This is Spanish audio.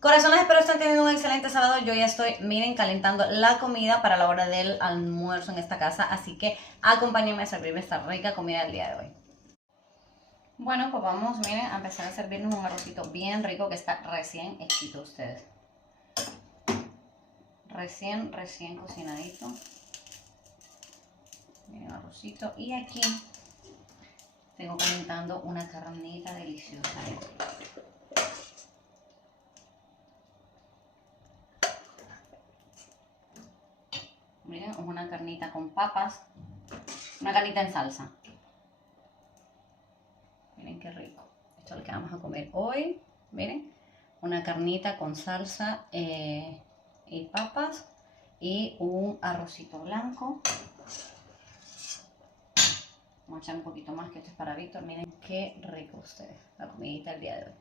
Corazones, espero estén teniendo un excelente sábado. Yo ya estoy, miren, calentando la comida para la hora del almuerzo en esta casa. Así que acompáñenme a servirme esta rica comida del día de hoy. Bueno, pues vamos, miren, a empezar a servirnos un arrocito bien rico que está recién hechito ustedes. Recién cocinadito. Miren, arrocito. Y aquí tengo calentando una carnita deliciosa. Miren, una carnita con papas. Una carnita en salsa. Miren qué rico. Esto es lo que vamos a comer hoy. Miren, una carnita con salsa y papas. Y un arrocito blanco. Vamos a echar un poquito más, que esto es para Víctor. Miren qué rico ustedes. La comidita del día de hoy.